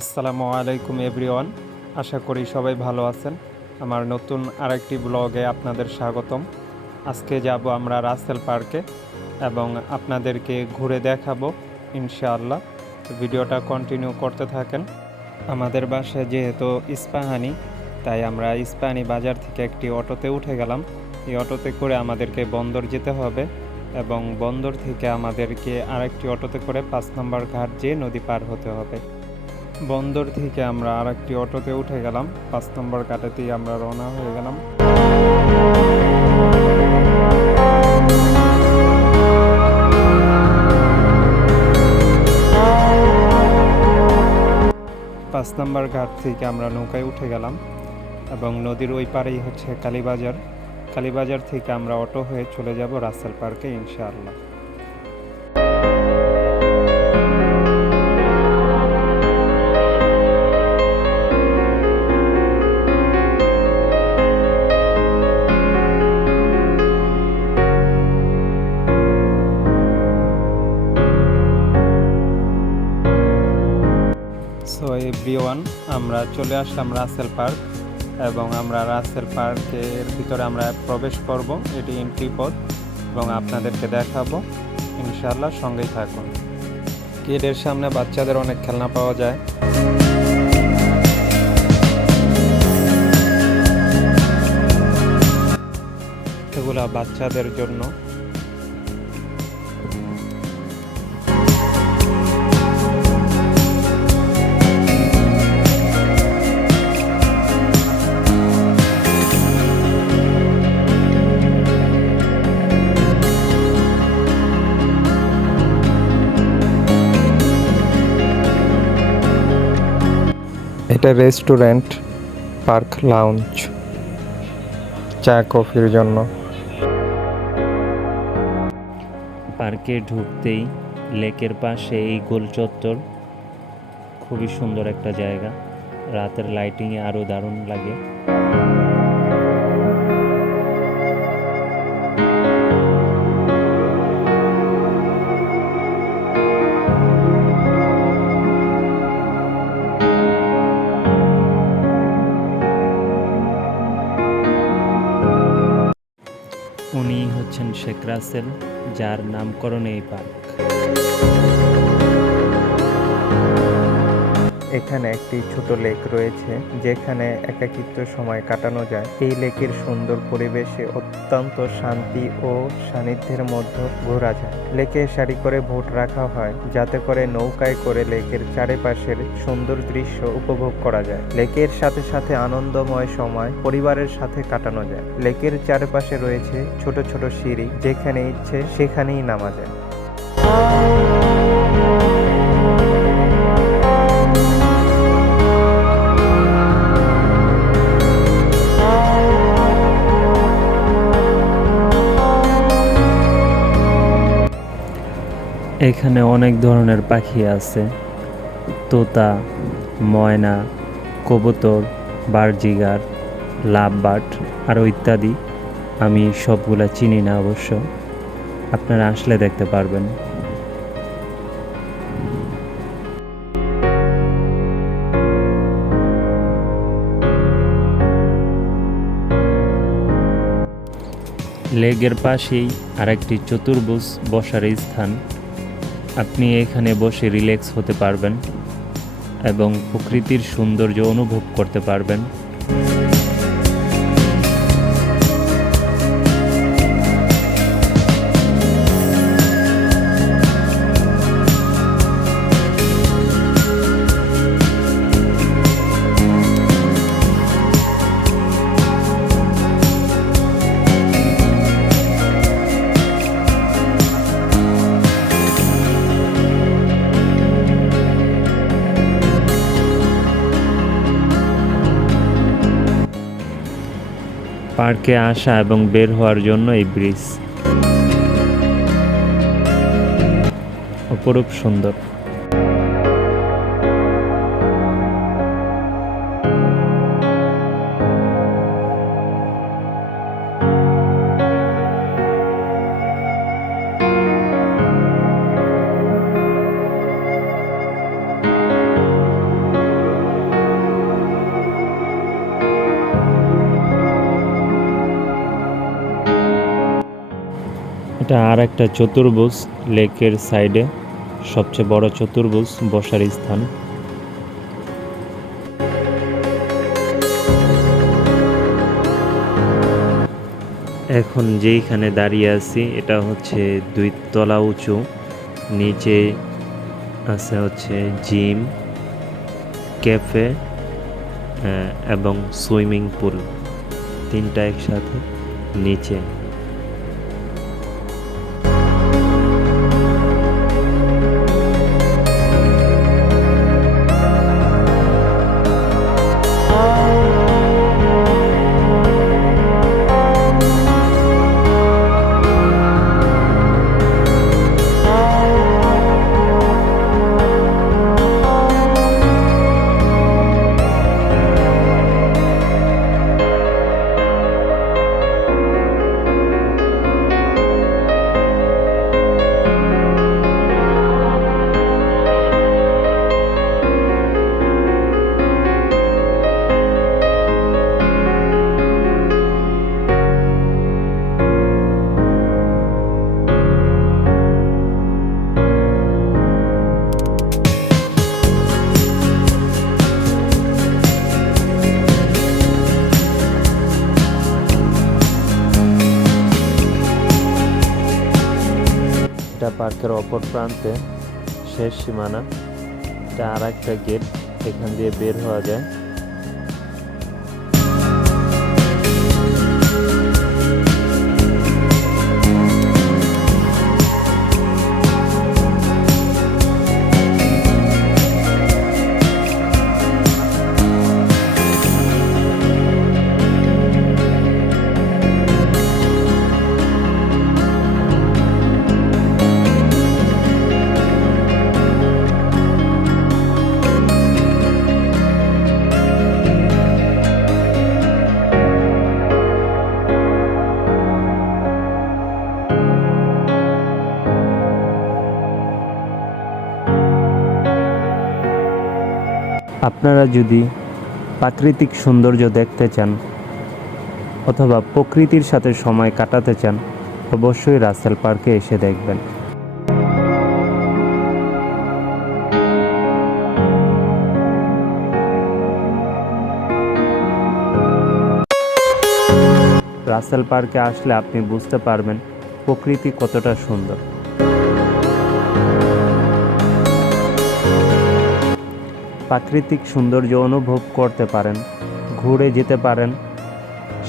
আসসালামু আলাইকুম এভরিওয়ান। আশা করি সবাই ভালো আছেন। আমার নতুন আরেকটি ব্লগে আপনাদের স্বাগতম। আজকে যাব আমরা রাসেল পার্কে এবং আপনাদেরকে ঘুরে দেখাবো ইনশাআল্লাহ। ভিডিওটা কন্টিনিউ করতে থাকেন। আমাদের বাসায় যেহেতু ইস্পাহানি, তাই আমরা ইস্পাহানি বাজার থেকে একটি অটোতে উঠে গেলাম। এই অটোতে করে আমাদেরকে বন্দর যেতে হবে এবং বন্দর থেকে আমাদেরকে আরেকটি অটোতে করে 5 নম্বর ঘাট যেয়ে নদী পার হতে হবে। বন্দর থেকে আমরা আরেকটি অটোতে উঠে গেলাম, 5 নম্বর ঘাটেতেই আমরা রওনা হয়ে গেলাম। 5 নম্বর ঘাট থেকে আমরা নৌকায় উঠে গেলাম এবং নদীর ওই পারেই হচ্ছে কালীবাজার। কালীবাজার থেকে আমরা অটো হয়ে চলে যাব রাসেল পার্কে ইনশাআল্লাহ। সো এভরিওয়ান, আমরা চলে আসলাম রাসেল পার্ক এবং আমরা রাসেল পার্কের ভিতরে আমরা প্রবেশ করব। এটি এন্ট্রি পথ এবং আপনাদেরকে দেখাবো ইনশাআল্লাহ, সঙ্গেই থাকুন। গেটের সামনে বাচ্চাদের অনেক খেলনা পাওয়া যায়। এগুলা বাচ্চাদের জন্য। এটা রেস্টুরেন্ট, পার্ক লাউঞ্জ, চা কফির জন্য। পার্কে ঢুকতেই লেকের পাশে এই গোল চত্বর, খুবই সুন্দর একটা জায়গা। রাতের লাইটিংয়ে আরও দারুণ লাগে। উনি হচ্ছেন শেখ রাসেল, যার নামকরণে এই পার্ক। এখানে একটি ছোট লেক রয়েছে যেখানে একাকিত্ব সময় কাটানো যায়। এই লেকের সুন্দর পরিবেশে অত্যন্ত শান্তি ও সান্নিধ্যের মধ্যে ঘোরা যায়। লেকে সারি করে বোট রাখা হয় যাতে করে নৌকায় করে লেকের চারিপাশের সুন্দর দৃশ্য উপভোগ করা যায়। লেকের সাথে সাথে আনন্দময় সময় পরিবারের সাথে কাটানো যায়। লেকের চারপাশে রয়েছে ছোট ছোট সিঁড়ি, যেখানে ইচ্ছে সেখানেই নামা যায়। এখানে অনেক ধরনের পাখি আছে, তোতা, ময়না, কবুতর, বার্জিগার, লাভবার্ড আরও ইত্যাদি। আমি সবগুলা চিনি না অবশ্য, আপনারা আসলে দেখতে পারবেন। লেকের পাশেই আরেকটি চতুর্ভুজ বসার স্থান। আপনি এখানে বসে রিল্যাক্স হতে পারবেন এবং প্রকৃতির সৌন্দর্য অনুভব করতে পারবেন। পার্কে আসা এবং বের হওয়ার জন্য এই ব্রিজ অপরূপ সুন্দর। এটা আর একটা চতুর্ভুজ, লেকের সাইডে সবচেয়ে বড় চতুর্ভুজ বসার স্থান। এখন যেইখানে দাঁড়িয়ে আছি এটা হচ্ছে 2 তলা উঁচু, নিচে আছে হচ্ছে জিম, ক্যাফে এবং সুইমিং পুল, তিনটা একসাথে নিচে। এটা পার্কের অপর প্রান্তে শেষ সীমানা। এটা আর একটা গেট, এখান দিয়ে বের হওয়া যায়। আপনারা যদি প্রাকৃতিক সৌন্দর্য দেখতে চান অথবা প্রকৃতির সাথে সময় কাটাতে চান, অবশ্যই রাসেল পার্কে এসে দেখবেন। রাসেল পার্কে আসলে আপনি বুঝতে পারবেন প্রকৃতি কতটা সুন্দর। প্রাকৃতিক সৌন্দর্য অনুভব করতে পারেন, ঘুরে যেতে পারেন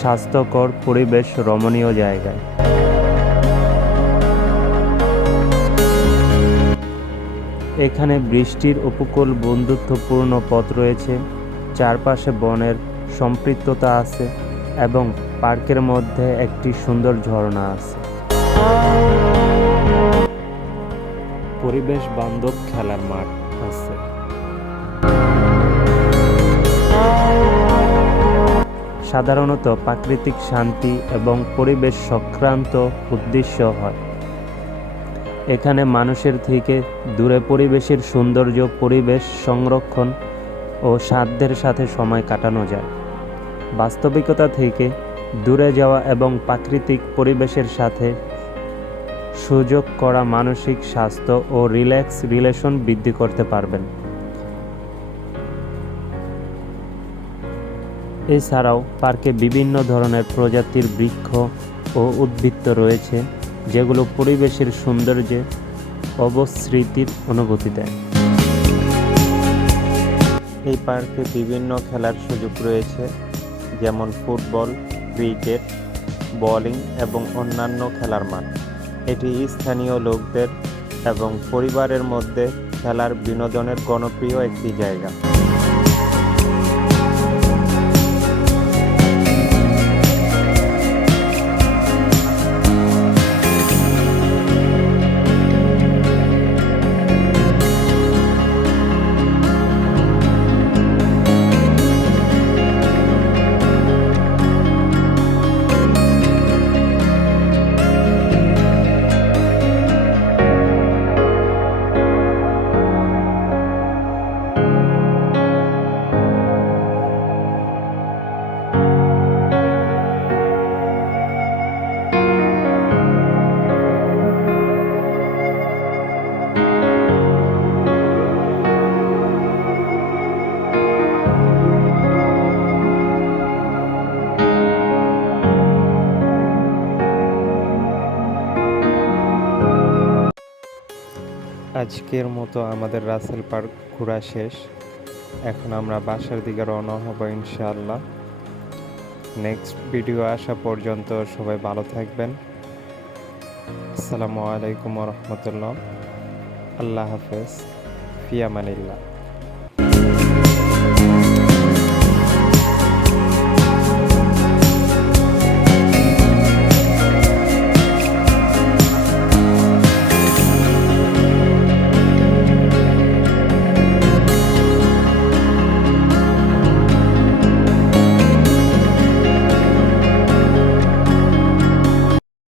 স্বাস্থ্যকর পরিবেশ রমণীয় জায়গায়। এখানে বৃষ্টির উপকূল বন্ধুত্বপূর্ণ পথ রয়েছে, চারপাশে বনের সম্পৃক্ততা আছে এবং পার্কের মধ্যে একটি সুন্দর ঝর্ণা আছে। পরিবেশ বান্ধব খেলার মাঠ আছে। সাধারণত প্রাকৃতিক শান্তি এবং পরিবেশ সংক্রান্ত উদ্দেশ্য হয়। এখানে মানুষের থেকে দূরে পরিবেশের সৌন্দর্য, পরিবেশ সংরক্ষণ ও সাধ্যের সাথে সময় কাটানো যায়। বাস্তবিকতা থেকে দূরে যাওয়া এবং প্রাকৃতিক পরিবেশের সাথে সুযোগ করা মানসিক স্বাস্থ্য ও রিলেশন বৃদ্ধি করতে পারবেন। এছাড়াও পার্কে বিভিন্ন ধরনের প্রজাতির বৃক্ষ ও উদ্ভিদ রয়েছে, যেগুলো পরিবেশের সৌন্দর্যে অবস্মৃতির অনুভূতি দেয়। এই পার্কে বিভিন্ন খেলার সুযোগ রয়েছে, যেমন ফুটবল, ক্রিকেট, বোলিং এবং অন্যান্য খেলার মাঠ। এটি স্থানীয় লোকদের এবং পরিবারের মধ্যে খেলার বিনোদনের জনপ্রিয় একটি জায়গা। আজকের মতো আমাদের রাসেল পার্ক ঘোরা শেষ। এখন আমরা বাসার দিকে রওনা হব ইনশাআল্লাহ। নেক্সট ভিডিও আসা পর্যন্ত সবাই ভালো থাকবেন। আসসালামু আলাইকুম ওয়া রাহমাতুল্লাহ। আল্লাহ হাফেজ। ফি আমানিল্লাহ।